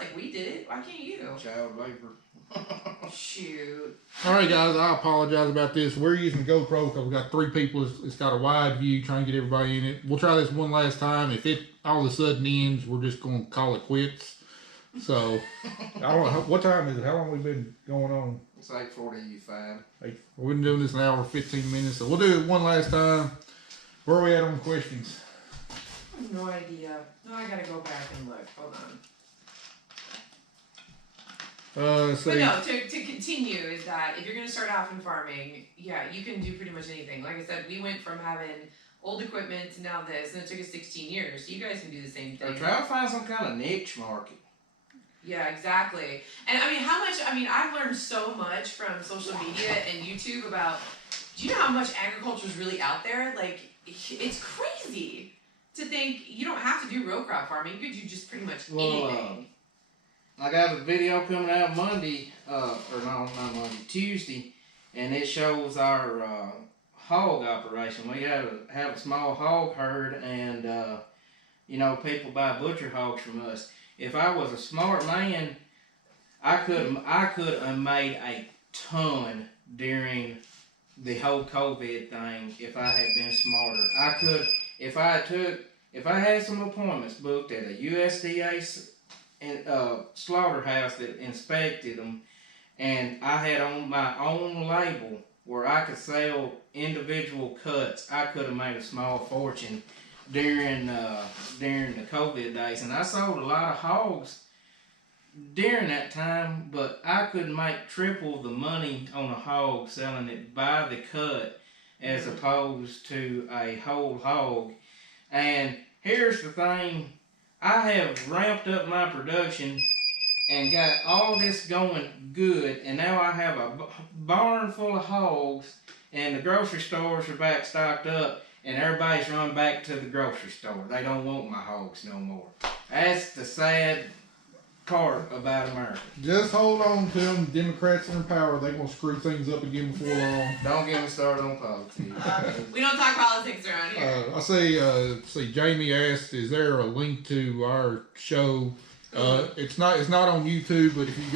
Like, we did it. Why can't you? Child labor. Shoot. All right, guys. I apologize about this. We're using GoPro because we got 3 people. It's got a wide view, trying to get everybody in it. We'll try this one last time. If it all of a sudden ends, we're just going to call it quits. So, I don't know. What time is it? How long have we been going on? It's 8:45. We've been doing this an hour, 15 minutes. So, we'll do it one last time. Where are we at on questions? I have no idea. No, I gotta go back and look. Hold on. So but no, to continue is that if you're going to start off in farming, yeah, you can do pretty much anything. Like I said, we went from having old equipment to now this, and it took us 16 years. So you guys can do the same thing. Or try to find some kind of niche market. Yeah, exactly. And I mean, I've learned so much from social media and YouTube about, do you know how much agriculture is really out there? Like, it's crazy to think you don't have to do row crop farming. You could do just pretty much anything. I got a video coming out Monday, Tuesday, and it shows our hog operation. We have a small hog herd, and people buy butcher hogs from us. If I was a smart man, I could have made a ton during the whole COVID thing if I had been smarter. I could, if I had some appointments booked at a USDA slaughterhouse that inspected them, and I had on my own label where I could sell individual cuts, I could have made a small fortune during the COVID days. And I sold a lot of hogs during that time, but I could make triple the money on a hog selling it by the cut as opposed to a whole hog. And here's the thing, I have ramped up my production and got all this going good, and now I have a barn full of hogs, and the grocery stores are back stocked up, and everybody's run back to the grocery store. They don't want my hogs no more. That's the sad part about America. Just hold on to them. Democrats are in power. They're going to screw things up again before long. Don't get me started on politics. We don't talk politics around here. I see Jamie asked, is there a link to our show? It's not on YouTube, but if you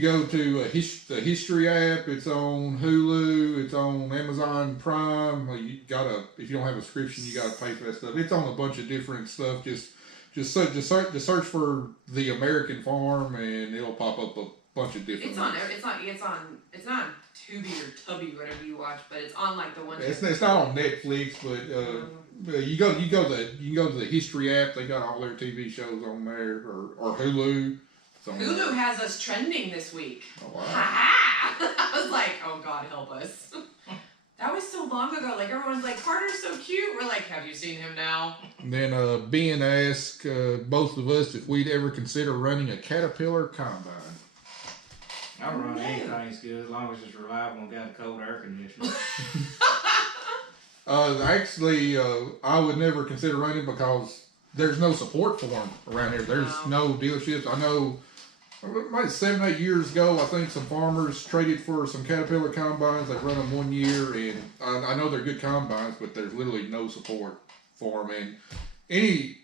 go to the History app, it's on Hulu, it's on Amazon Prime. If you don't have a subscription, you gotta pay for that stuff. It's on a bunch of different stuff. Just search for The American Farm, and it'll pop up a bunch of different. It's on Tubi or Tubby, whatever you watch, but it's on like the one. It's not on Netflix, but you can go to the History app. They got all their TV shows on there, or Hulu. Hulu has us trending this week. Oh, wow. Ha-ha! I was like, oh God, help us. That was so long ago. Like, everyone's like, Carter's so cute. We're like, have you seen him now? And then Ben asked both of us if we'd ever consider running a Caterpillar combine. I'll run anything's good as long as it's reliable and got a cold air conditioner. Actually, I would never consider running because there's no support for them around here. There's no dealerships. I know maybe 7, 8 years ago, I think some farmers traded for some Caterpillar combines. They've run them 1 year, and I know they're good combines, but there's literally no support for them. And any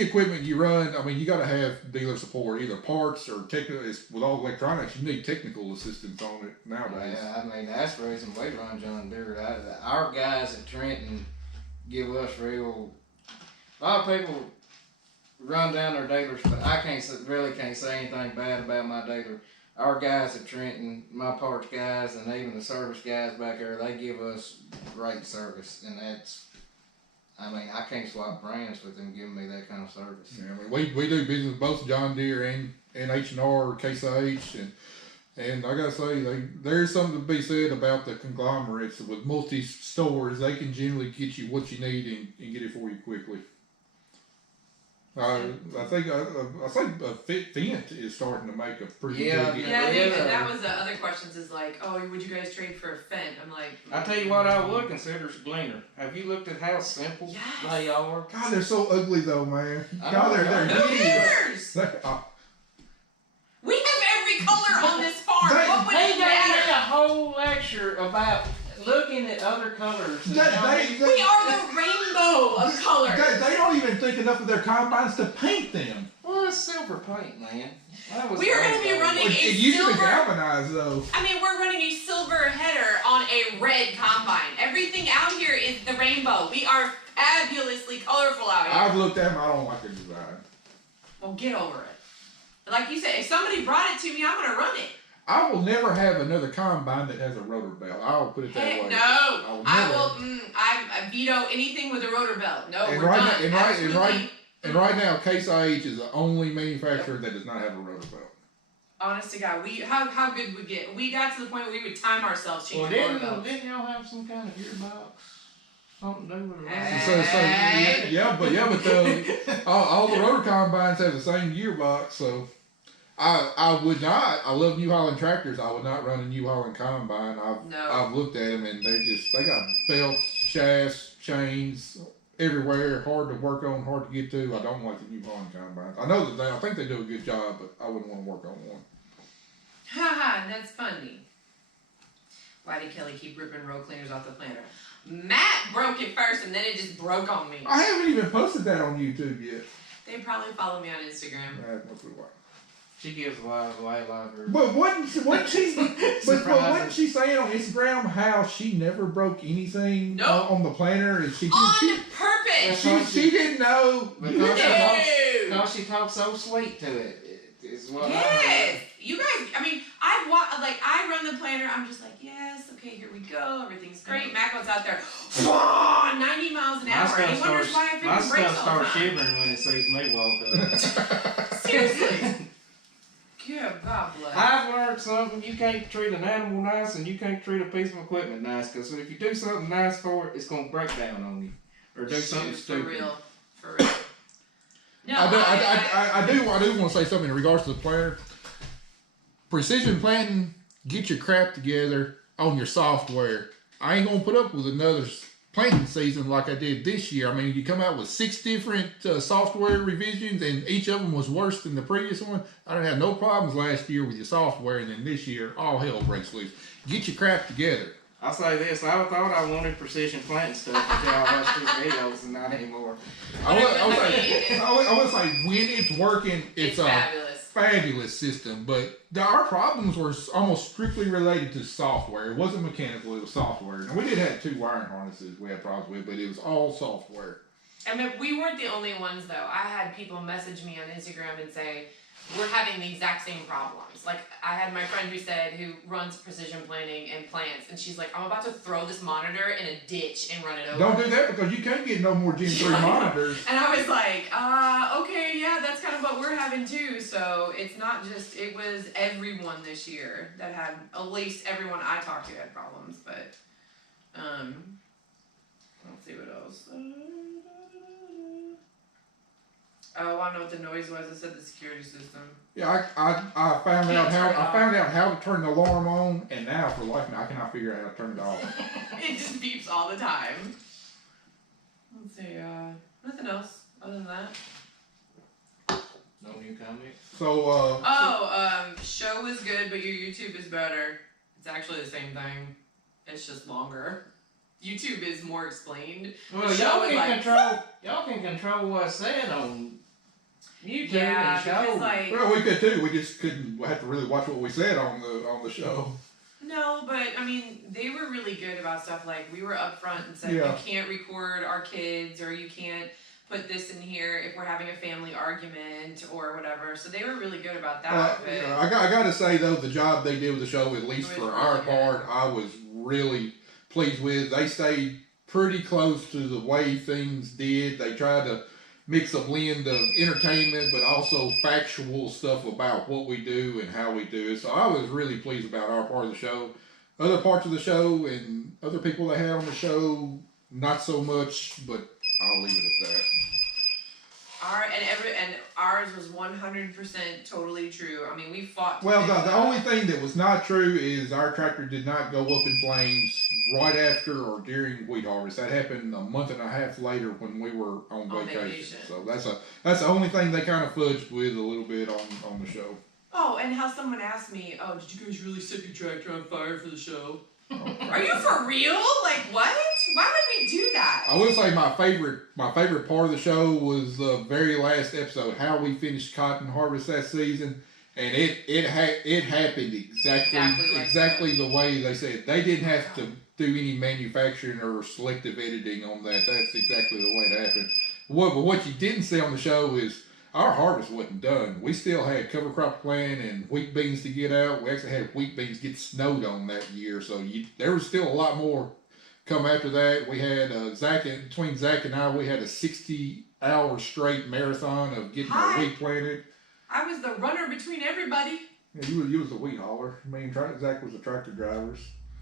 equipment you run, I mean, you got to have dealer support, either parts or technical. With all electronics, you need technical assistance on it nowadays. Yeah, I mean, that's the reason we run John Deere. Our guys at Trenton give us real. A lot of people run down their dealers, but I can't say anything bad about my dealer. Our guys at Trenton, my parts guys, and even the service guys back there, they give us great service, and that's, I mean, I can't swap brands with them giving me that kind of service. Yeah, I mean, we do business with both John Deere and H&R, Case IH, and I gotta say, there's something to be said about the conglomerates. With multi-stores, they can generally get you what you need and get it for you quickly. I think Fent is starting to make a pretty big. Yeah, and that was the other questions is like, oh, would you guys trade for a Fent? I'm like, I tell you what, I would consider is Gleaner. Have you looked at how simple they are? God, they're so ugly though, man. God, they're hideous. We have every color on this farm. What would they it gave matter? me a whole lecture about looking at other colors. We are the rainbow of colors. They don't even think enough of their combines to paint them. Well, silver paint, man? That was We are going to be running It a used to be silver. galvanized though. I mean, we're running a silver header on a red combine. Everything out here is the rainbow. We are fabulously colorful out here. I've looked at them. I don't like the design. Well, get over it. Like you said, if somebody brought it to me, I'm going to run it. I will never have another combine that has a rotor belt. I'll put it that Heck way. no. I will. I veto anything with a rotor belt. No, And we're right done. now, Absolutely. and right now, Case IH is the only manufacturer that does not have a rotor belt. Honest to God, how good we get. We got to the point where we would time ourselves Well, changing rotor belts. didn't y'all have some kind of gearbox? Something to do with But all the rotor combines have the same gearbox. So I would not. I love New Holland tractors. I would not run a New Holland combine. I've looked at them and they got belts, shafts, chains everywhere. Hard to work on, hard to get to. I don't like the New Holland combines. I know that I think they do a good job, but I wouldn't want to work on one. Haha, that's funny. Why did Kelly keep ripping row cleaners off the planter? Matt broke it first and then it just broke on me. I haven't even posted that on YouTube yet. They probably follow me on Instagram. She gives a lot of her. But wasn't she saying on Instagram how she never broke anything on the planter and she on purpose? She didn't know Because she talks so sweet to it. Is what yes, you guys. I mean, I run the planner. I'm just like, yes, okay, here we go. Everything's great. Matt goes out there, 90 miles an hour. And he wonders why I freaking brakes all the time. My stuff starts shivering when it sees me walk up. Seriously. Good God bless. I've learned something. You can't treat an animal nice and you can't treat a piece of equipment nice. Because if you do something nice for it, it's going to break down on you. Or do something stupid. For real. No, I do want to say something in regards to the planter. Precision planting, get your crap together on your software. I ain't going to put up with another planting season like I did this year. I mean, you come out with 6 different software revisions and each of them was worse than the previous one. I didn't have no problems last year with your software, and then this year, all hell breaks loose. Get your crap together. I'll say this, I thought I wanted precision planting stuff until I watched these videos and not anymore. I would say when it's working, it's a fabulous system, but our problems were almost strictly related to software. It wasn't mechanical, it was software. And we did have 2 wiring harnesses we had problems with, but it was all software. I mean, we weren't the only ones, though. I had people message me on Instagram and say, we're having the exact same problems. Like, I had my friend who runs precision planting and plants, and she's like, I'm about to throw this monitor in a ditch and run it over. Don't do that because you can't get no more Gen 3 monitors. And I was like, okay, yeah, that's kind of what we're having too. So it's not just, it was everyone this year that had, at least everyone I talked to had problems, but, let's see what else. Oh, I know what the noise was. It said the security system. Yeah, I found out how to turn the alarm on, and now for life I cannot figure out how to turn it off. It just beeps all the time. Let's see. Nothing else other than that. No new comments. So. Show was good, but your YouTube is better. It's actually the same thing. It's just longer. YouTube is more explained. Well, y'all can control what's said on YouTube and show. Well, we could too. We just couldn't have to really watch what we said on the show. No, but I mean, they were really good about stuff like we were upfront and said you can't record our kids or you can't put this in here if we're having a family argument or whatever. So they were really good about that. I got to say though, the job they did with the show, at least for our part, I was really pleased with. They stayed pretty close to the way things did. They tried to mix a blend of entertainment but also factual stuff about what we do and how we do it. So I was really pleased about our part of the show. Other parts of the show and other people they had on the show, not so much, but I'll leave it at that. And ours was 100% totally true. I mean, we fought. Well, the only thing that was not true is our tractor did not go up in flames right after or during wheat harvest. That happened a month and a half later when we were on vacation. So that's the only thing they kind of fudged with a little bit on the show. Oh, and how someone asked me, "Oh, did you guys really set your tractor on fire for the show?" Are you for real? Like what? Why would we do that? I will say my favorite part of the show was the very last episode, how we finished cotton harvest that season, and it happened exactly the way they said. They didn't have to do any manufacturing or selective editing on that. That's exactly the way it happened. What you didn't see on the show is our harvest wasn't done. We still had cover crop plan and wheat beans to get out. We actually had wheat beans get snowed on that year, so there was still a lot more come after that. We had between Zach and I, we had a 60-hour straight marathon of getting our wheat planted. I was the runner between everybody. Yeah, you was the wheat hauler. I mean, Zach was the tractor drivers.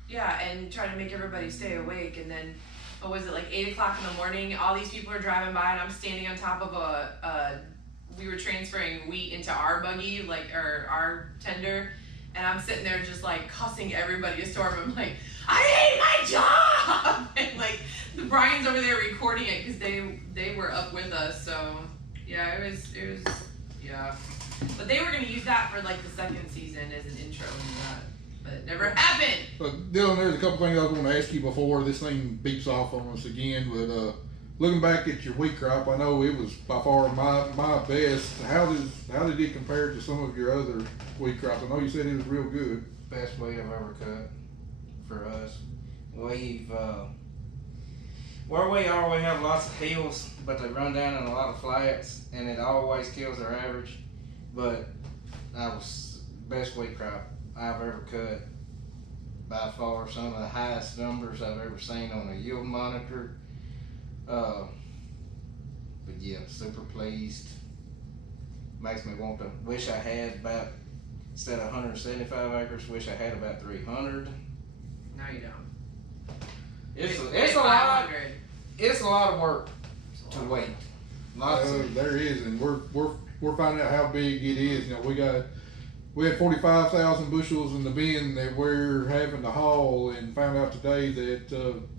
Yeah, and trying to make everybody stay awake, and then, what was it, like 8 o'clock in the morning, all these people are driving by, and I'm standing on top of we were transferring wheat into our buggy, or our tender, and I'm sitting there just like cussing everybody a storm. I'm like, I hate my job! And like, the Brian's over there recording it because they were up with us, so yeah, it was, yeah. But they were going to use that for like the second season as an intro into that. But it never happened. But Dylan, there's a couple things I was going to ask you before this thing beeps off on us again. But looking back at your wheat crop, I know it was by far my best. How did it compare to some of your other wheat crops? I know you said it was real good. Best wheat I've ever cut for us. We've where we are, we have lots of hills, but they run down in a lot of flats, and it always kills our average. But I was best wheat crop I've ever cut by far. Some of the highest numbers I've ever seen on a yield monitor. But yeah, super pleased. Makes me want to wish I had about, instead of 175 acres, wish I had about 300. No, you don't. It's a lot. It's a lot of work to wait. There is, and we're finding out how big it is. You know, we had 45,000 bushels in the bin that we're having to haul, and found out today that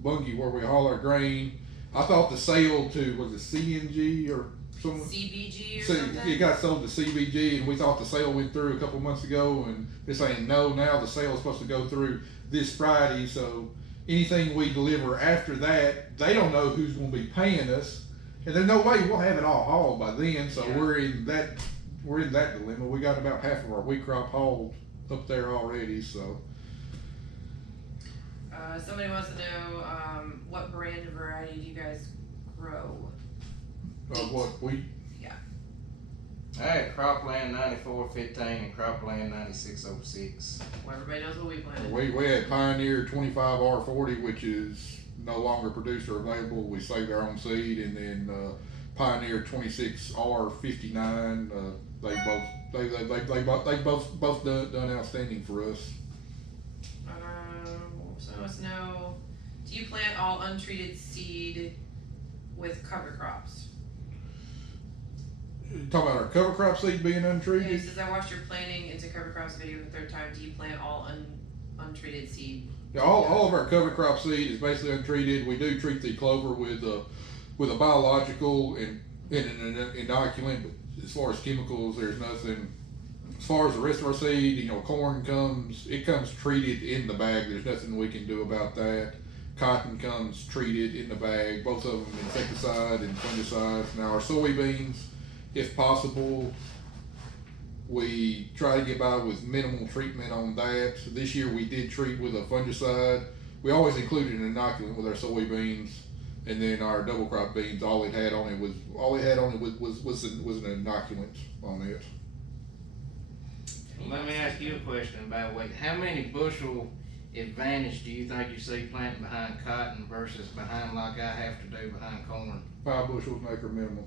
Bungie, where we haul our grain, I thought the sale to, was it CNG or something? CBG or something? It got sold to CBG, and we thought the sale went through a couple months ago, and they're saying no, now the sale is supposed to go through this Friday, so anything we deliver after that, they don't know who's going to be paying us, and there's no way we'll have it all hauled by then, so Yeah. we're in that dilemma. We got about half of our wheat crop hauled up there already, so. Somebody wants to know what brand of variety do you guys grow? What wheat? I had Cropland 9415 and Cropland 9606. Well, everybody knows what we planted. We had Pioneer 25R40, which is no longer produced or available. We saved our own seed, and then Pioneer 26R59. They both done outstanding for us. Someone wants to know, do you plant all untreated seed with cover crops? Talking about our cover crop seed being Yeah, untreated? it says I watched your planting into cover crops video the third time. Do you plant all untreated seed? Yeah, all of our cover crop seed is basically untreated. We do treat the clover with a biological and an inoculant, but as far as chemicals, there's nothing. As far as the rest of our seed, corn comes treated in the bag. There's nothing we can do about that. Cotton comes treated in the bag. Both of them insecticide and fungicides. Now our soybeans, if possible, we try to get by with minimal treatment on that. So this year we did treat with a fungicide. We always included an inoculant with our soybeans, and then our double crop beans. All it had on it was an inoculant on it. Let me ask you a question about weight. How many bushel advantage do you think you see planting behind cotton versus behind, like I have to do, behind corn? 5 bushels an acre minimum.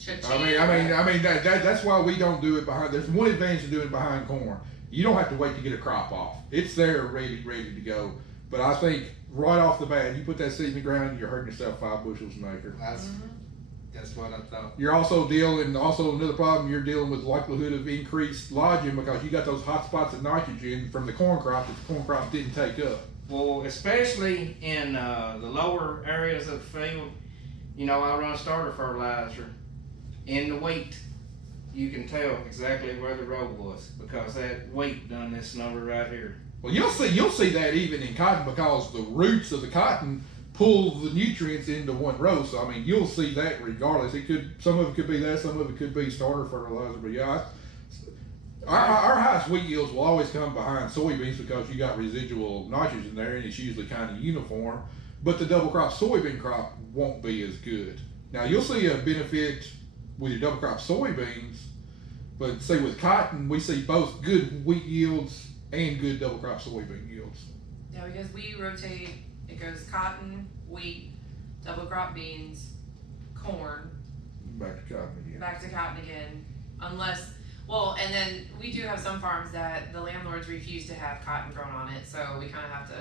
Cha-ching. I mean that's why we don't do it behind. There's one advantage to doing it behind corn. You don't have to wait to get a crop off. It's there ready to go. But I think right off the bat, you put that seed in the ground, you're hurting yourself 5 bushels an acre. That's what I thought. You're also another problem, you're dealing with the likelihood of increased lodging because you got those hot spots of nitrogen from the corn crop that the corn crop didn't take up. Well, especially in the lower areas of the field, I run starter fertilizer. In the wheat, you can tell exactly where the row was because that wheat done this number right here. Well, you'll see that even in cotton because the roots of the cotton pull the nutrients into one row. So I mean, you'll see that regardless. Some of it could be that, some of it could be starter fertilizer. But yeah, our highest wheat yields will always come behind soybeans because you got residual nitrogen there, and it's usually kind of uniform. But the double crop soybean crop won't be as good. Now you'll see a benefit with your double crop soybeans, but say with cotton, we see both good wheat yields and good double crop soybean yields. Yeah, because we rotate. It goes cotton, wheat, double crop beans, corn. Back to cotton again. Back to cotton again, unless. Well, and then we do have some farms that the landlords refuse to have cotton grown on it, so we kind of have to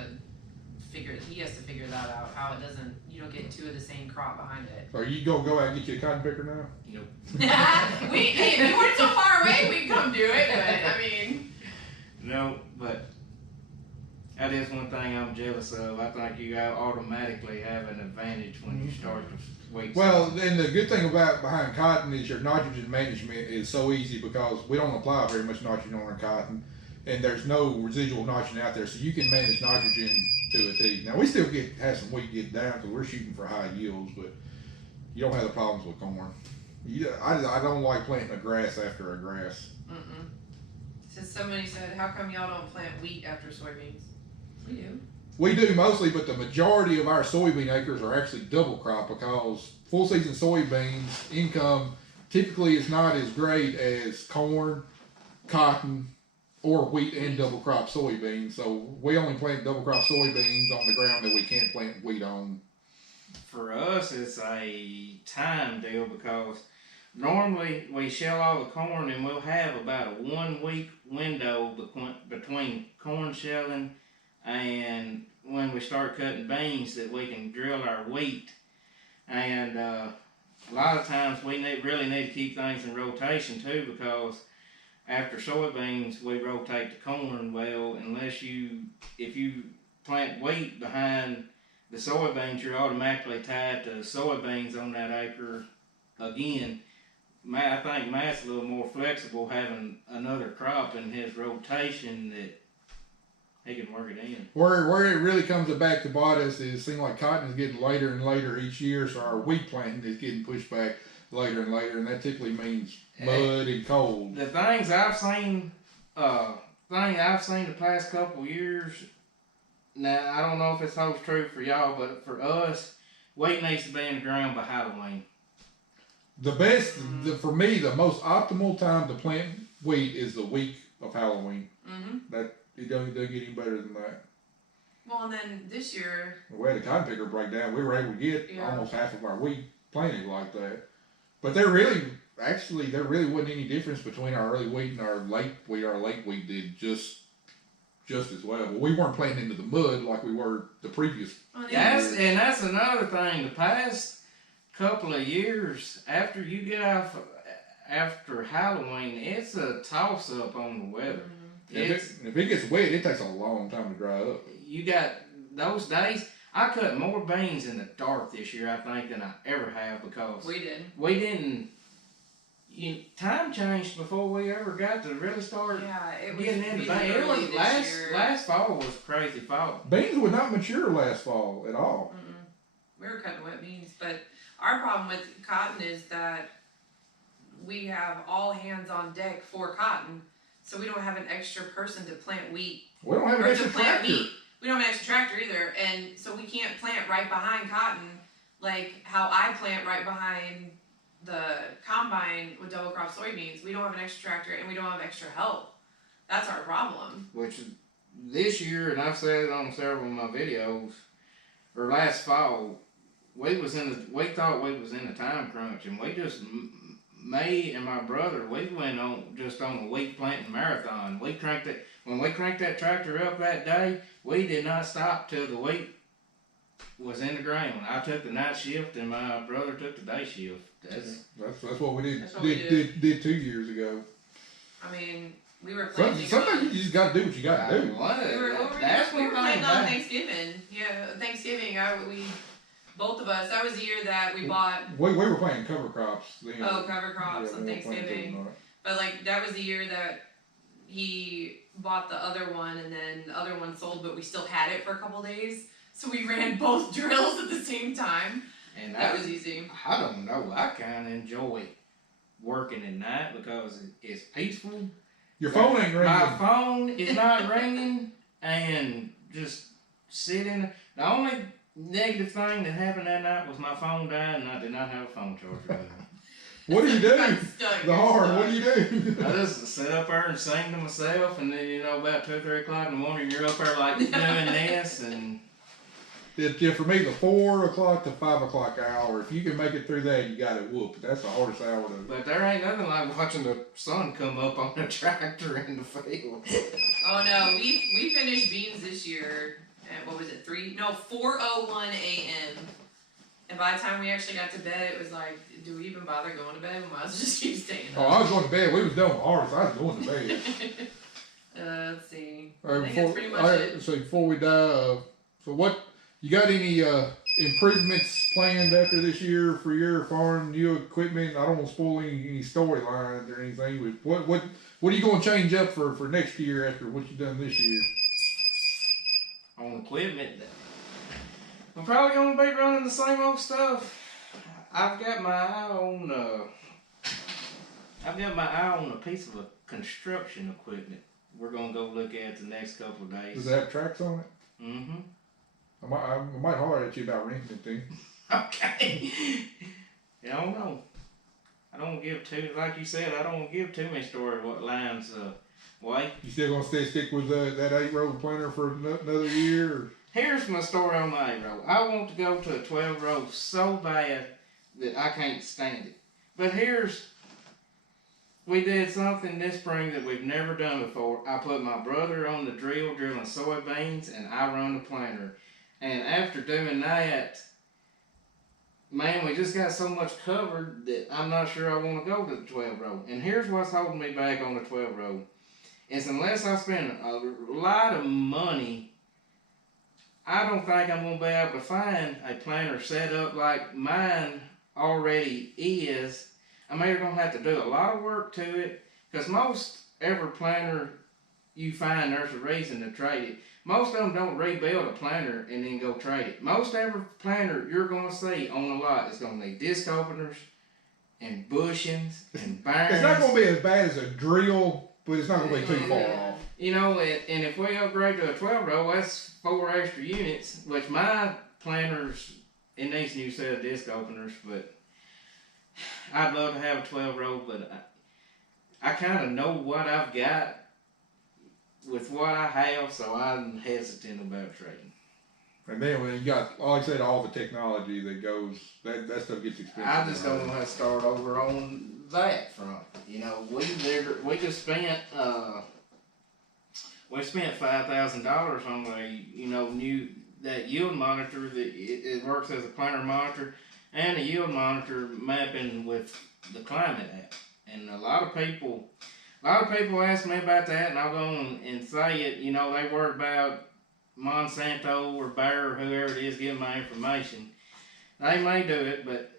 he has to figure that out, how it doesn't, you don't get two of the same crop behind it. Are you gonna go out and get you a cotton picker now? Nope. If you weren't so far away, we'd come do it, but I mean. No, but that is one thing I'm jealous of. I think you automatically have an advantage when you start to wait. Well, and the good thing about behind cotton is your nitrogen management is so easy because we don't apply very much nitrogen on our cotton, and there's no residual nitrogen out there, so you can manage nitrogen to a T. Now we still have some wheat get down because we're shooting for high yields, but you don't have the problems with corn. I don't like planting a grass after a grass. So somebody said, how come y'all don't plant wheat after soybeans? We do. We do mostly, but the majority of our soybean acres are actually double crop because full season soybeans income typically is not as great as corn, cotton, or wheat and double crop soybeans. So we only plant double crop soybeans on the ground that we can't plant wheat on. For us, it's a time deal because normally we shell all the corn and we'll have about a 1 week window between corn shelling and when we start cutting beans that we can drill our wheat. And a lot of times we really need to keep things in rotation too because after soybeans, we rotate to corn. Well, if you plant wheat behind the soybeans, you're automatically tied to soybeans on that acre again. I think Matt's a little more flexible having another crop in his rotation that he can work it in. Where it really comes back to bite us is it seems like cotton is getting later and later each year, so our wheat planting is getting pushed back later and later, and that typically means mud and cold. The things I've seen, the past couple years. Now I don't know if this holds true for y'all, but for us, wheat needs to be in the ground by Halloween. The best, for me, the most optimal time to plant wheat is the week of Halloween. That it doesn't get any better than that. Well, and then this year, We had a cotton picker break down. We were able to get almost half of our wheat planted like that. But there really wasn't any difference between our early wheat and our late wheat. Our late wheat did just as well. But we weren't planting into the mud like we were the previous. That's another thing. The past couple of years after you get off after Halloween, it's a toss up on the weather. If it gets wet, it takes a long time to dry up. You got those days. I cut more beans in the dark this year, I think, than I ever have because we didn't. Time changed before we ever got to really start getting into beans. It was last fall was crazy fall. Beans would not mature last fall at all. We were cutting wet beans, but our problem with cotton is that we have all hands on deck for cotton, so we don't have an extra person to plant wheat. We don't have an extra tractor. We don't have an extra tractor either, and so we can't plant right behind cotton like how I plant right behind the combine with double crop soybeans. We don't have an extra tractor, and we don't have extra help. That's our problem. Which this year, and I've said it on several of my videos, or last fall, we thought we was in a time crunch, and we just, me and my brother, we went on a wheat planting marathon. When we cranked that tractor up that day, we did not stop till the wheat was in the ground. I took the night shift, and my brother took the day shift. That's what we did 2 years ago. I mean, we were planting. Sometimes you just got to do what you got to do. We were planting on Thanksgiving. Yeah, Thanksgiving. Both of us. That was the year that we bought. We were planting cover crops then. Oh, cover crops on Thanksgiving. But that was the year that he bought the other one, and then the other one sold, but we still had it for a couple days. So we ran both drills at the same time. And that was easy. I don't know. I kind of enjoy working at night because it's peaceful. Your phone ain't ringing. My phone is not ringing, and just sitting. The only negative thing that happened that night was my phone died, and I did not have a phone charger. What do you do? The hard. Stuck. What do you do? I just sit up there and sing to myself, and then about 2 or 3 o'clock in the morning, you're up there like doing this, and Yeah, for me, the 4 o'clock to 5 o'clock hour. If you can make it through that, you got it whooped. That's the hardest hour to. But there ain't nothing like watching the sun come up on the tractor in the field. Oh no, we finished beans this year at, what was it, 4:01 a.m. And by the time we actually got to bed, it was like, do we even bother going to bed? We might as well just keep staying up. Oh, I was going to bed. We was done with harvest. I was going to bed. Let's see. All right, I think that's pretty much it. So before we die, so what? You got any improvements planned after this year for your farm, new equipment? I don't want to spoil any storylines or anything. But what are you going to change up for next year after what you've done this year? On equipment, I'm probably gonna be running the same old stuff. I've got my eye on a piece of construction equipment. We're gonna go look at the next couple of days. Does it have tracks on it? Mm-hmm. I might holler at you about renting it then. Okay. I don't know. I don't give too, like you said, I don't give too many stories what lines away. You still gonna stick with that 8-row planter for another year? Or? Here's my story on my 8-row. I want to go to a 12-row so bad that I can't stand it. But we did something this spring that we've never done before. I put my brother on the drill drilling soybeans, and I run the planter. And after doing that, man, we just got so much covered that I'm not sure I want to go to the 12-row. And here's what's holding me back on the 12-row. Is unless I spend a lot of money, I don't think I'm going to be able to find a planter set up like mine already is. I'm either going to have to do a lot of work to it, because most every planter you find, there's a reason to trade it. Most of them don't rebuild a planter and then go trade it. Most every planter you're going to see on the lot is going to need disc openers and bushings and bearings. It's not going to be as bad as a drill, but it's not going to be too far off. And if we upgrade to a 12-row, that's 4 extra units, which my planters, it needs a new set of disc openers, but I'd love to have a 12-row, but I kind of know what I've got with what I have, so I'm hesitant about trading. And then when you got, like I said, all the technology that goes, that stuff gets expensive. I just don't know how to start over on that front. We just spent $5,000 on that yield monitor that it works as a planter monitor and a yield monitor mapping with the climate app. And a lot of people ask me about that, and I'll go on and say it. They worry about Monsanto or Bayer or whoever it is giving my information. They may do it, but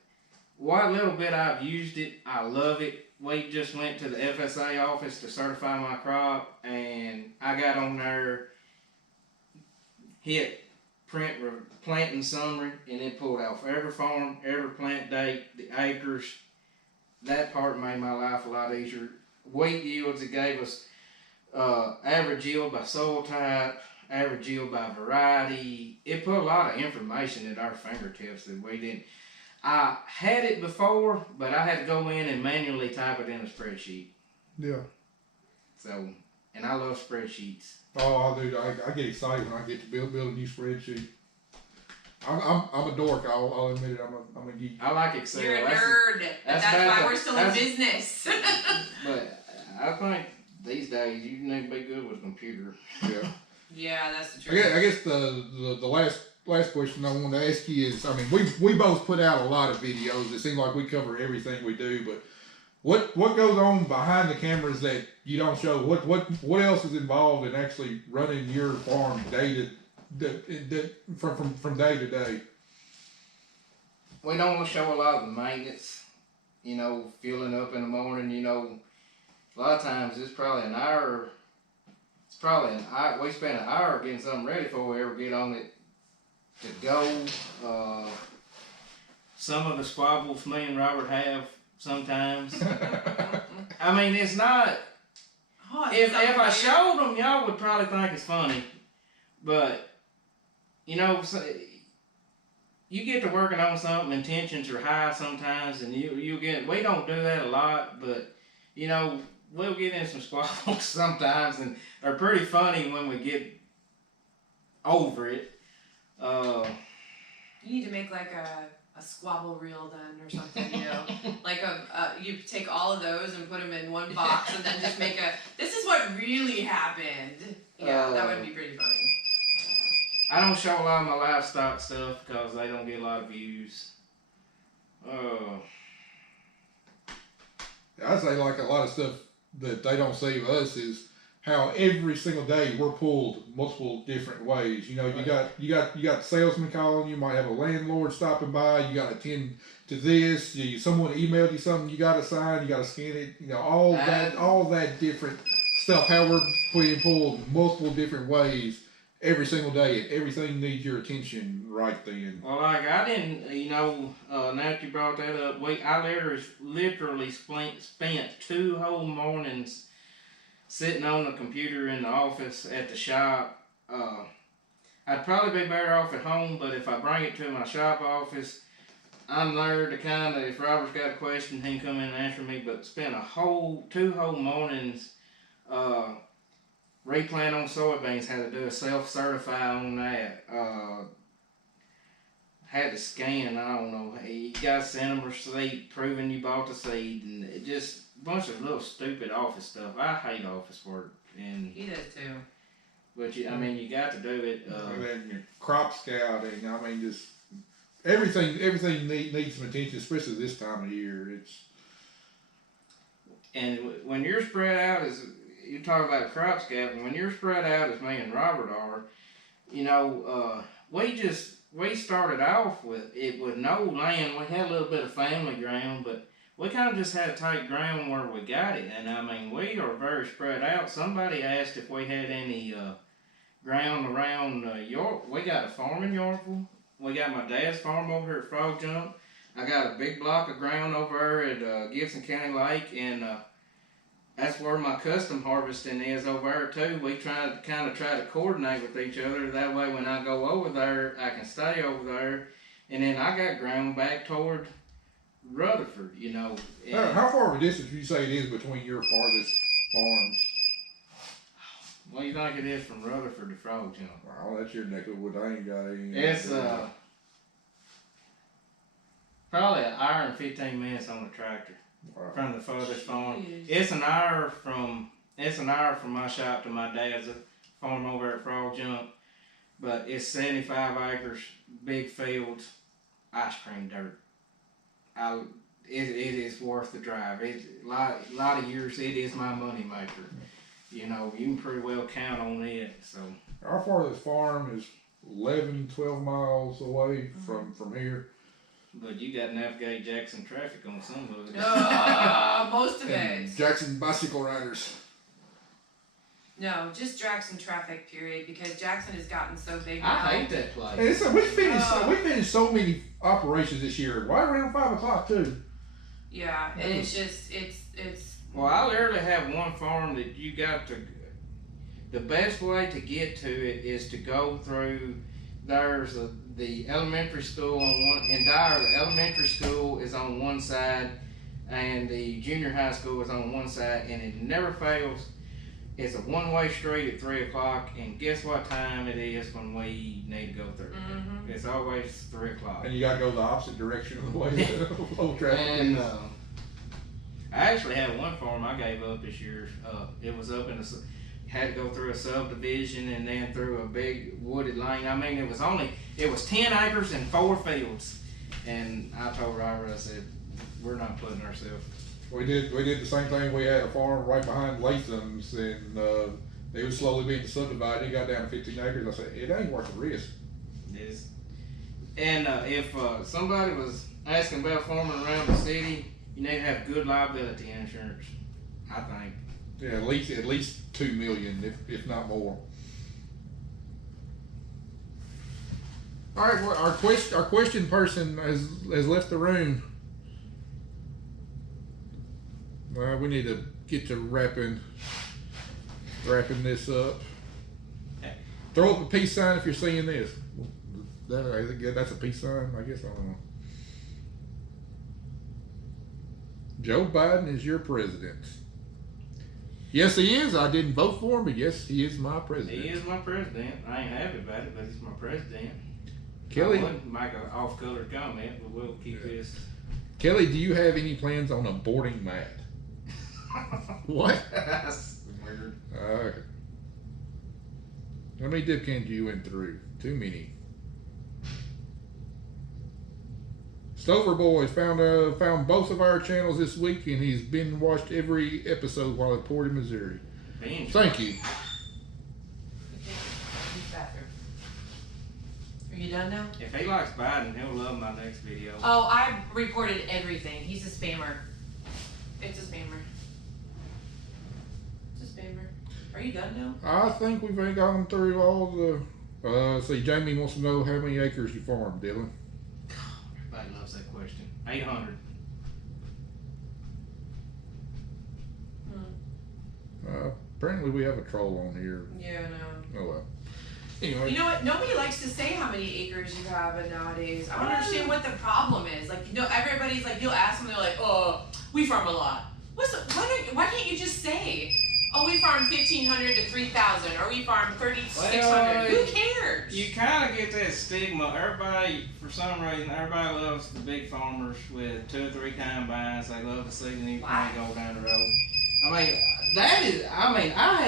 what little bit I've used it, I love it. We just went to the FSA office to certify my crop, and I got on there, hit print planting summary, and it pulled off every farm, every plant date, the acres. That part made my life a lot easier. Wheat yields, it gave us average yield by soil type, average yield by variety. It put a lot of information at our fingertips that we didn't. I had it before, but I had to go in and manually type it in a spreadsheet. Yeah. So, and I love spreadsheets. Oh, I do. I get excited when I get to build a new spreadsheet. I'm a dork. I'll admit it. I'm a geek. I like Excel. You're a nerd. That's why we're still in business. But I think these days you need to be good with a computer. Yeah. Yeah, that's the truth. I guess the last question I want to ask you is, I mean, we both put out a lot of videos. It seems like we cover everything we do, but what goes on behind the cameras that you don't show? What else is involved in actually running your farm from day to day? We don't show a lot of the maintenance. Fueling up in the morning. A lot of times it's probably an hour it's probably an hour. We spend an hour getting something ready before we ever get on it to go. Some of the squabbles me and Robert have sometimes. I mean, it's not. Oh, If I showed them, y'all would probably think it's funny, but you know, so, you get to working on something and tensions are high sometimes, and you get. We don't do that a lot, but you know, we'll get in some squabbles sometimes, and they're pretty funny when we get over it. You need to make like a squabble reel then or something, you know, like you take all of those and put them in one box and then just make this is what really happened. Yeah, that would be pretty funny. I don't show a lot of my livestock stuff because they don't get a lot of views. I'd say like a lot of stuff that they don't see of us is how every single day we're pulled multiple different ways. You know, you got salesmen calling, you might have a landlord stopping by, you got to attend to this, someone emailed you something you got to sign, you got to scan it, you know, all that different stuff, how we're being pulled multiple different ways every single day, and everything needs your attention right then. Well, like I didn't, you know, now that you brought that up, I literally spent 2 whole mornings sitting on the computer in the office at the shop. I'd probably be better off at home, but if I bring it to my shop office, I'm there to kind of, if Robert's got a question, he can come in and answer me, but spent 2 whole mornings replant on soybeans, had to do a self-certify on that. Had to scan, I don't know, you got to send them a receipt proving you bought the seed, and it just a bunch of little stupid office stuff. I hate office work. And He does too. But I mean, you got to do it. And then your crop scouting, I mean, just everything needs some attention, especially this time of year. And when you're spread out, as you talk about crop scouting, when you're spread out as me and Robert are, you know, we started off with no land. We had a little bit of family ground, but we kind of just had to take ground where we got it. And I mean, we are very spread out. Somebody asked if we had any ground around York. We got a farm in Yorkville. We got my dad's farm over here at Frog Jump. I got a big block of ground over there at Gibson County Lake, and that's where my custom harvesting is over there too. We try to coordinate with each other. That way when I go over there, I can stay over there. And then I got ground back toward Rutherford, you know. How far of a distance would you say it is between your farthest farms? What do you think it is from Rutherford to Frog Jump? Wow, that's your neck of the woods. I ain't got any. It's probably an hour and 15 minutes on the tractor. Wow. From the farthest farm. It's an hour from my shop to my dad's farm over at Frog Jump, but it's 75 acres, big fields, ice cream dirt. It is worth the drive. A lot of years it is my money maker. You know, you can pretty well count on it. So our farthest farm is 11, 12 miles away from here. But you got to navigate Jackson traffic on some of it. Most of it. Jackson bicycle riders. No, just Jackson traffic, period, because Jackson has gotten so big now. I hate that place. And so we finished so many operations this year, right around 5 o'clock too. Yeah, and it's just, it's... Well, I literally have one farm that you got to... The best way to get to it is to go through... There's the elementary school on one... In Dyer, the elementary school is on one side, and the junior high school is on one side, and it never fails. It's a one-way street at 3 o'clock, and guess what time it is when we need to go through? Mm-hmm. It's always 3 o'clock. And you got to go the opposite direction of the way the low traffic and, is. I actually had one farm I gave up this year. It was up in a... Had to go through a subdivision and then through a big wooded lane. I mean, it was 10 acres and 4 fields. And I told Robert, I said, we're not putting ourselves... We did the same thing. We had a farm right behind Latham's, and they was slowly being subdivided. It got down to 15 acres. I said, it ain't worth the risk. It is. And if somebody was asking about farming around the city, you need to have good liability insurance, I think. Yeah, at least 2 million, if not more. All right, well, our question person has left the room. Well, we need to get to wrapping this up. Okay. Throw up a peace sign if you're seeing this. That's a peace sign, I guess. I don't know. Joe Biden is your president. Yes, he is. I didn't vote for him, but yes, he is my president. He is my president. I ain't happy about it, but he's my president. Kelly, I wouldn't make an off-color comment, but we'll keep this. Kelly, do you have any plans on aborting Matt? What? That's weird. Okay. How many dip cans you went through? Too many. Stover Boys found both of our channels this week, and he's been watched every episode while at Port in Missouri. Thank you. Are you done now? If he likes Biden, he'll love my next video. Oh, I reported everything. He's a spammer. It's a spammer. It's a spammer. Are you done now? I think we've gone through all the. See, Jamie wants to know how many acres you farm, Dylan. Everybody loves that question. 800. Apparently, we have a troll on here. Yeah, no. Oh well. Anyway. You know what? Nobody likes to say how many acres you have nowadays. I don't understand what the problem is. Like, you know, everybody's like, you'll ask them, they're like, oh, we farm a lot. Why can't you just say, oh, we farm 1,500 to 3,000, or we farm 3,600? Who cares? You kind of get that stigma. Everybody, for some reason, everybody loves the big farmers with 2 or 3 combines. They love to see the new thing go down the road. I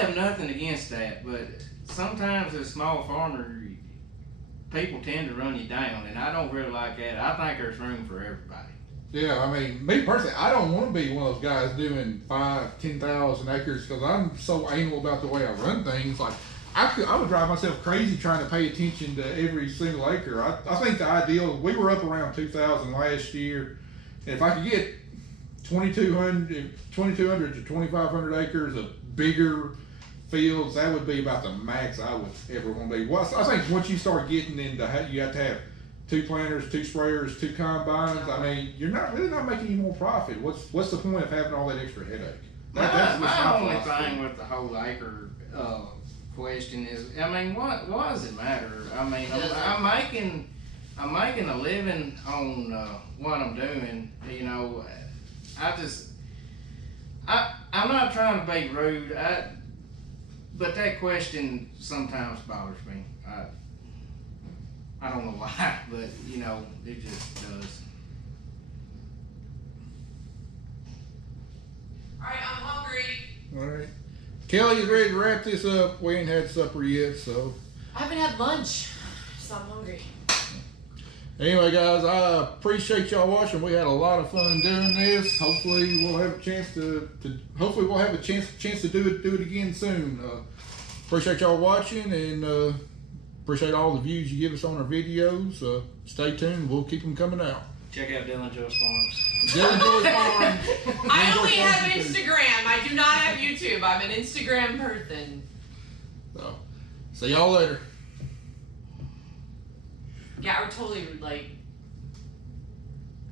have nothing against that, but sometimes as a small farmer, people tend to run you down, and I don't really like that. I think there's room for everybody. Yeah, I mean, me personally, I don't want to be one of those guys doing 5,000-10,000 acres because I'm so anal about the way I run things. Like, I would drive myself crazy trying to pay attention to every single acre. I think the ideal, we were up around 2,000 last year. And if I could get 2,200 to 2,500 acres of bigger fields, that would be about the max I would ever want to be. Well, I think once you start getting into, you have to have 2 planters, 2 sprayers, 2 combines. I mean, you're not making any more profit. What's the point of having all that extra headache? That's my only thing with the whole acre question is, I mean, what does it matter? I mean, I'm making a living on what I'm doing. You know, I'm not trying to be rude. But that question sometimes bothers me. I don't know why, but you know, it just does. Alright, I'm hungry. Alright. Kelly is ready to wrap this up. We ain't had supper yet, so. I haven't had lunch, so I'm hungry. Anyway, guys, I appreciate y'all watching. We had a lot of fun doing this. Hopefully, we'll have a chance to do it again soon. Appreciate y'all watching, and appreciate all the views you give us on our videos. Stay tuned. We'll keep them coming out. Check out Dylan Joe's Farms. Dylan Joe's Farms. I only have Instagram. I do not have YouTube. I'm an Instagram person. So, see y'all later. Yeah, we're totally like